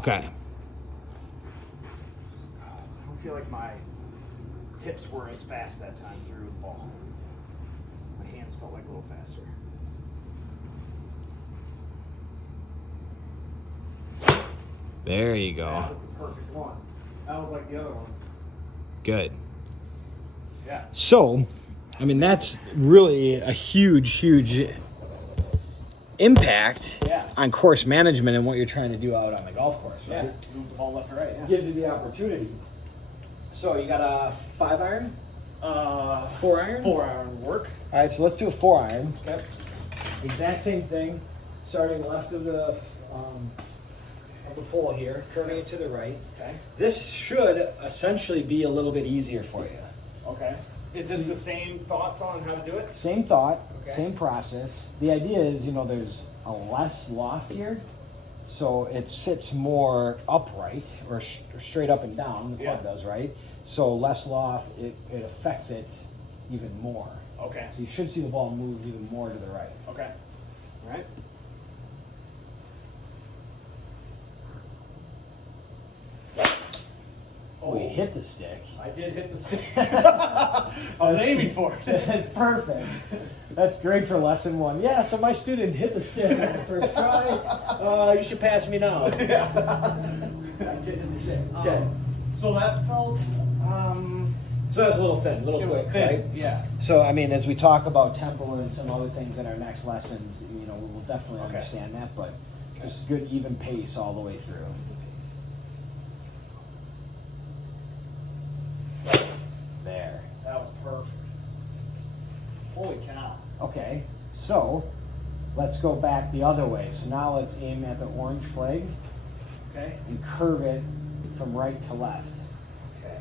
Okay. I don't feel like my hips were as fast that time through the ball. My hands felt like a little faster. There you go. That was the perfect one. That was like the other ones. Good. Yeah. So, I mean, that's really a huge impact on course management and what you're trying to do out on the golf course, right? Yeah. Move the ball left to right. Yeah. Gives you the opportunity. So you got a 5-iron? 4-iron? 4-iron work. All right, so let's do a 4-iron. Okay. Exact same thing, starting left of the pole here, curving it to the right. Okay. This should essentially be a little bit easier for you. Okay. Is this the same thoughts on how to do it? Same thought, Okay. same process. The idea is, there's a less loft here, so it sits more upright or straight up and down. The club does, right? So less loft, it affects it even more. Okay. So you should see the ball move even more to the right. Okay. All right. Oh, you hit the stick. I did hit the stick. I was aiming for it. That's perfect. That's great for lesson 1. Yeah, so my student hit the stick on the first try. You should pass me now. I did hit the stick. Okay. So that felt. So that's a little thin, a little It was quick, thin, right? yeah. So, I mean, as we talk about tempo and some other things in our next lessons, we will definitely Okay. understand that, but just good even pace all the way through. There. That was perfect. Holy cow. Okay, so let's go back the other way. So now let's aim at the orange flag Okay. and curve it from right to left. Okay.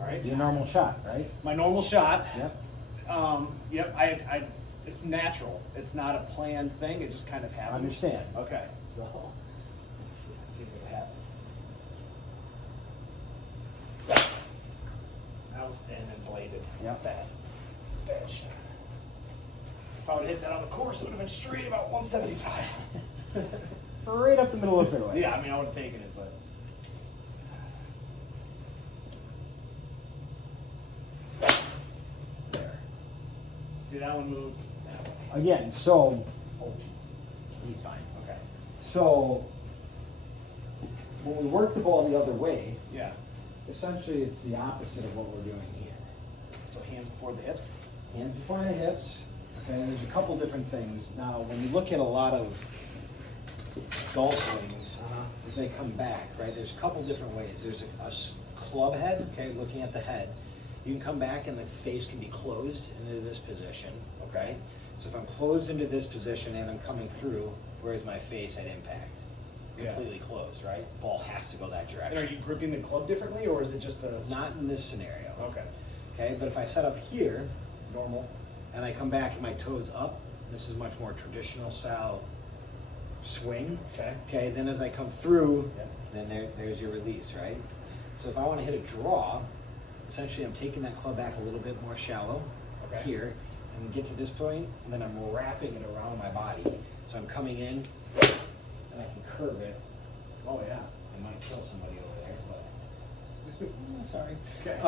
All right. Your normal shot, right? My normal shot. Yep. Yep. I. It's natural. It's not a planned thing. It just kind of happens. Understand. Okay. So let's see what happens. That was thin and bladed. Yep. Bad shot. If I would have hit that on the course, it would have been straight about 175. Right up the middle of the fairway. Yeah, I mean, I would have taken it, but. There. See, that one moved that way. Again, so Oh, jeez. he's fine. Okay. So when we work the ball the other way, Yeah. essentially it's the opposite of what we're doing here. So hands before the hips. Hands before the hips. Okay, and there's a couple different things. Now, when you look at a lot of golf swings, as they come back, right, there's a couple different ways. There's a club head, okay, looking at the head. You can come back and the face can be closed into this position, okay? So if I'm closed into this position and I'm coming through, where's my face at impact? Completely closed, right? Ball has to go that And direction. are you gripping the club differently, or is it just a Not in this scenario. Okay. Okay, but if I set up here Normal. and I come back and my toes up, this is much more traditional style swing. Okay. Okay, then as I come through, Yeah. then there's your release, right? So if I want to hit a draw, essentially I'm taking that club back a little bit more shallow Okay. here and get to this point, and then I'm wrapping it around my body. So I'm coming in and I can curve it. Oh yeah. I might kill somebody over there, but sorry. Okay.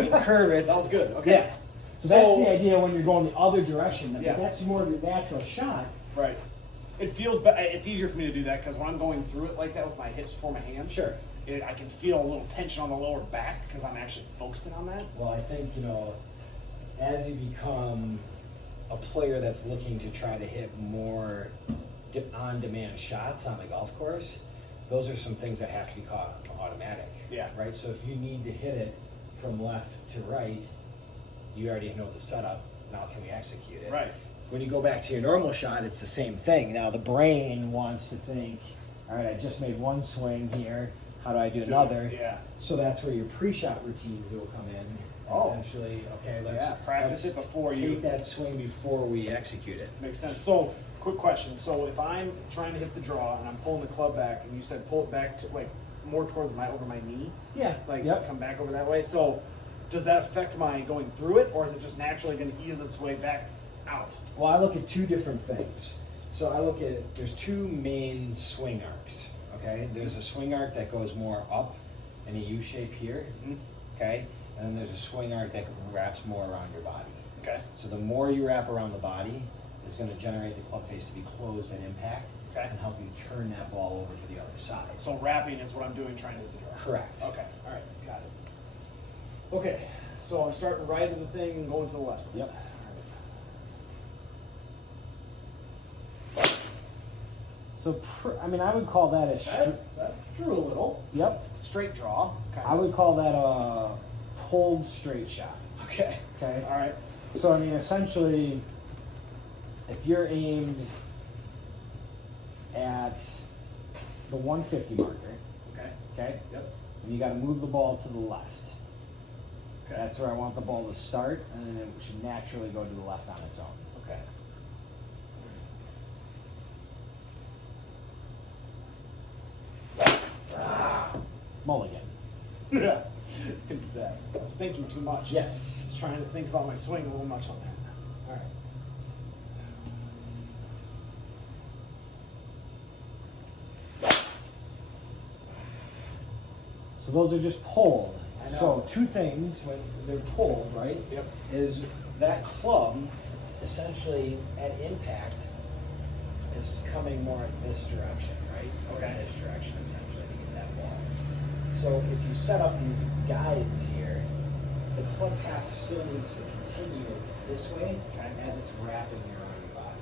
And curve it. That was good. Okay. Yeah. So that's the idea when you're going the other direction. I mean, Yeah. that's more of your natural shot. Right. It feels better. It's easier for me to do that because when I'm going through it like that with my hips before my hands, Sure. I can feel a little tension on the lower back because I'm actually focusing on that. Well, I think, as you become a player that's looking to try to hit more on-demand shots on the golf course, those are some things that have to be caught automatic. Yeah. Right? So if you need to hit it from left to right, you already know the setup. Now can we execute it? Right. When you go back to your normal shot, it's the same thing. Now the brain wants to think, all right, I just made one swing here. How do I do another? Yeah. So that's where your pre-shot routines will come in. Oh. Essentially, okay, let's practice let's it before take you that swing before we execute it. Makes sense. So, quick question. So, if I'm trying to hit the draw and I'm pulling the club back, and you said pull it back to like more towards over my knee, Yeah. like Yep. come back over that way. So, does that affect my going through it, or is it just naturally going to ease its way back out? Well, I look at two different things. So I look at there's two main swing arcs. Okay, there's a swing arc that goes more up in a U shape here. Okay, and then there's a swing arc that wraps more around your body. Okay. So the more you wrap around the body is going to generate the club face to be closed at impact and help you turn that ball over to the other side. So wrapping is what I'm doing, trying to hit the draw. Correct. Okay. All right. Got it. Okay. So I'm starting right of the thing and going to the left. Yep. So, I mean, I would call that a That drew a little. Yep. Straight draw. I would call that a pulled straight shot. Okay. Okay. All right. So, I mean, essentially, if you're aimed at the 150 marker, okay? Yep. And you got to move the ball to the left. Okay. That's where I want the ball to start, and then it should naturally go to the left on its own. Okay. Mulligan. Yeah. Exactly. I was thinking too much. Yes. I was trying to think about my swing a little much on that. All right. So those are just pulled. I know. So two things when they're pulled, right? Yep. Is that club essentially at impact is coming more in this direction, right? Or in this direction essentially to get that ball. So if you set up these guides here, the club path still needs to continue this way as it's wrapping around your body.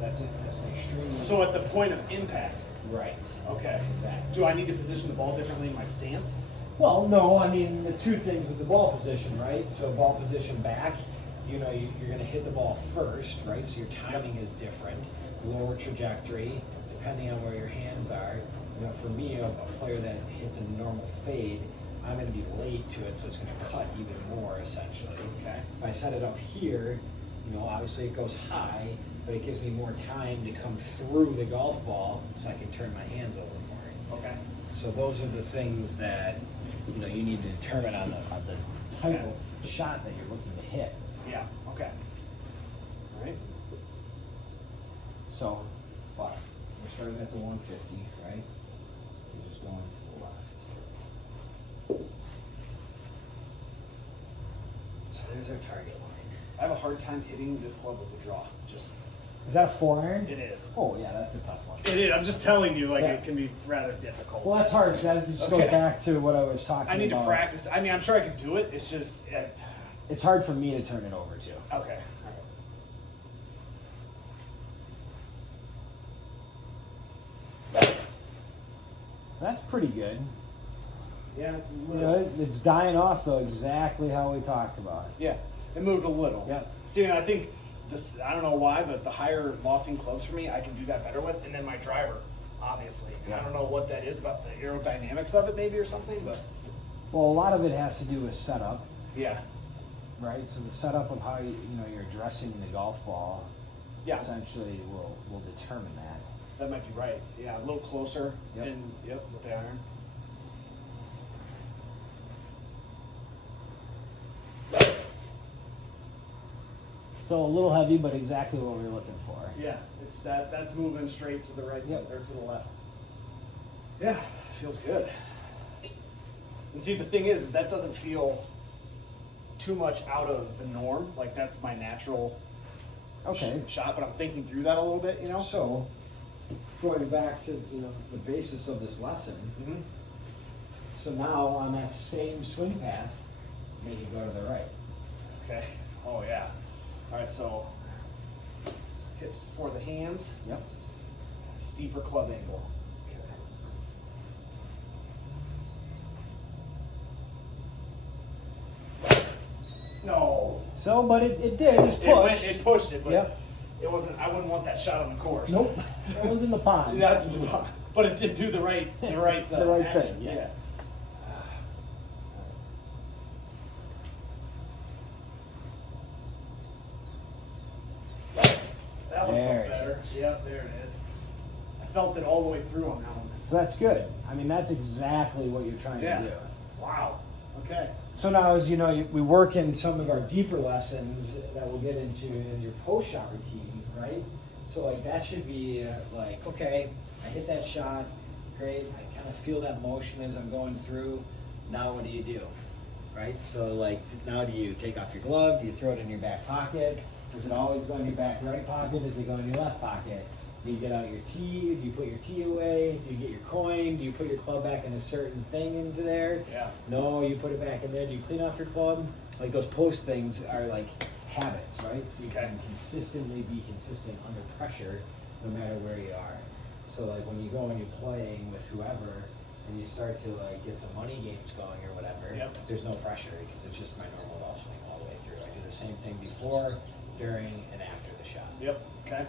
That's it. That's an extreme. So at the point of impact. Right. Okay. Exactly. Do I need to position the ball differently in my stance? Well, no, I mean, the two things with the ball position, right? So ball position back, you know, you're going to hit the ball first, right? So your timing is different, lower trajectory, depending on where your hands are. You know, for me, a player that hits a normal fade, I'm going to be late to it, so it's going to cut even more, essentially. Okay. If I set it up here, you know, obviously it goes high, but it gives me more time to come through the golf ball so I can turn my hands over more. Okay. So those are the things that, you know, you need to determine on the type of shot that you're looking to hit. Yeah. Okay. All right. So, but we're starting at the 150, right? We're just going to the left. So there's our target line. I have a hard time hitting this club with the draw. Just Is that a 4-iron? it is. Oh yeah, that's a tough one. It is. I'm just telling you, like Yeah. it can be rather difficult. Well, that's hard. That just goes Okay. back to what I was talking about. I need to practice. I mean, I'm sure I could do it. It's just. It's hard for me to turn it over to. Okay. All right. That's pretty good. Yeah. You know, it's dying off though, exactly how we talked about it. Yeah. It moved a little. Yep. See, and I think this. I don't know why, but the higher lofting clubs for me, I can do that better with, and then my driver, obviously. And I don't know what that is about the aerodynamics of it, maybe or something, but. Well, a lot of it has to do with setup, Yeah. right? So the setup of how you're addressing the golf ball, Yeah. essentially will determine that. That might be right. Yeah, a little closer. Yep. And with the iron. So a little heavy, but exactly what we were looking for. Yeah, it's that's moving straight to the right Yep. or to the left. Yeah, feels good. And see, the thing is that doesn't feel too much out of the norm. Like that's my natural shot, but I'm thinking through that a little bit, you know? So going back to the basis of this lesson. Mm-hmm. So now on that same swing path, make it go to the right. Okay. Oh yeah. All right, so hit for the hands, Yep. steeper club angle. Okay. No. So, but it did. It just pushed. It pushed it, but Yep. it wasn't. I wouldn't want that shot on the course. Nope. That one's in the pond. That's the bottom. But it did do the right the right action. thing. Yes. That one There felt it better. is. Yep, there it is. I felt it all the way through on that one. So that's good. I mean, that's exactly what you're trying Yeah. to do. Wow. Okay. So now, as you know, we work in some of our deeper lessons that we'll get into in your post-shot routine, right? So like that should be like, okay, I hit that shot, great. feel that motion as I'm going through. Now what do? Right? So like now do you take off your glove? Do you throw it in your back pocket? Does it always go in your back right pocket? Does it go in your left pocket? Do you get out your tee? Do you put your tee away? Do you get your coin? Do you put your club back in a certain thing into there? Yeah. No, you put it back in there. Do you clean off your club? Like those post things are like habits, right? So you can consistently be consistent under pressure no matter where you are. So like when you go and you're playing with whoever and you start to like get some money games going or whatever, there's no pressure because it's just my normal golf swing all the way through. I do the same thing before, during, and after the shot. Yep. Okay.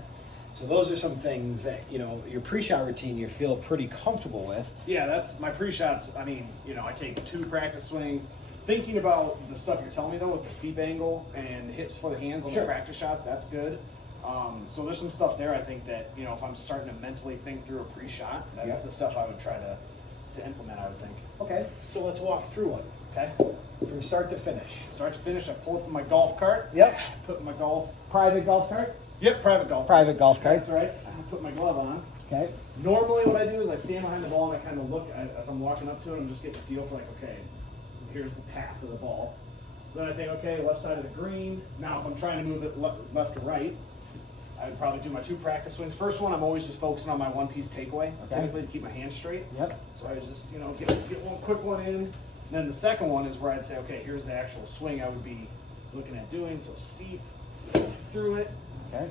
So those are some things that, you know, your pre-shot routine you feel pretty comfortable with. Yeah, that's my pre-shots. I mean, you know, I take 2 practice swings. Thinking about the stuff you're telling me though, with the steep angle and hips for the hands on the practice shots, that's good. So there's some stuff there I think that, you know, if I'm starting to mentally think through a pre-shot, that's the stuff I would try to implement, I would think. Okay, so let's walk through one. Okay. From start to finish. Start to finish, I pull up my golf cart. Yep. Put my golf. Private golf cart? Yep, private golf. Private golf cart. That's right. I put my glove on. Okay. Normally what I do is I stand behind the ball and I kind of look as I'm walking up to it. I'm just getting a feel for like, okay, here's the path of the ball. So then I think, okay, left side of the green. Now if I'm trying to move it left to right, I'd probably do my 2 practice swings. First one, I'm always just focusing on my one-piece takeaway, typically to keep my hands straight. Yep. So I was just, you know, get one quick one in. And then the second one is where I'd say, okay, here's the actual swing I would be looking at doing. So steep, through it. Okay.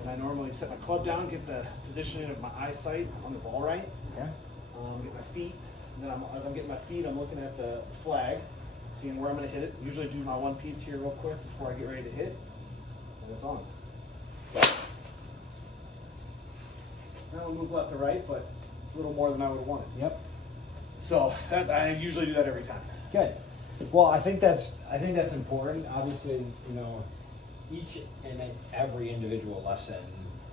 And I normally set my club down, get the positioning of my eyesight on the ball right. Okay. Get my feet. And then as I'm getting my feet, I'm looking at the flag, seeing where I'm going to hit it. Usually do my one piece here real quick before I get ready to hit. And it's on. Now I'll move left to right, but a little more than I would have wanted. Yep. So I usually do that every time. Good. Well, I think that's important. Obviously, you know, each and every individual lesson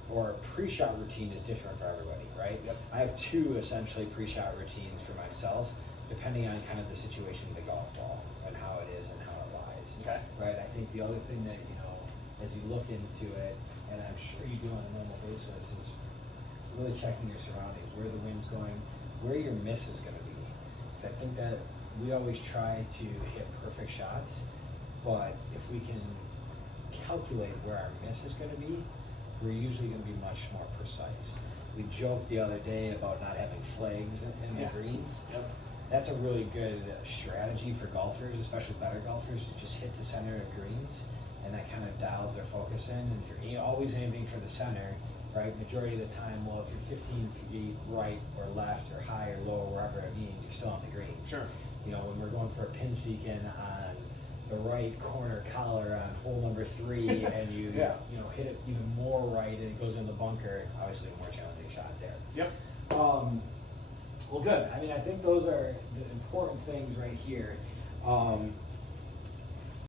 or pre-shot routine is different for everybody, right? Yep. I have 2 essentially pre-shot routines for myself, depending on kind of the situation of the golf ball and how it is and how it lies. Okay. Right. I think the other thing that, you know, as you look into it, and I'm sure you do on a normal basis, is really checking your surroundings, where the wind's going, where your miss is going to be. Because I think that we always try to hit perfect shots, but if we can calculate where our miss is going to be, we're usually going to be much more precise. We joked the other day about not having flags in the greens. Yep. That's a really good strategy for golfers, especially better golfers, to just hit the center of greens, and that kind of dials their focus in. And if you're always aiming for the center, right, majority of the time, well, if you're 15 feet right or left or high or low, wherever it means, you're still on the green. Sure. You know, when we're going for a pin seeking on the right corner collar on hole number 3 and you you know, hit it even more right and it goes in the bunker, obviously a more challenging shot there. Yep. Well, good. I mean, I think those are the important things right here.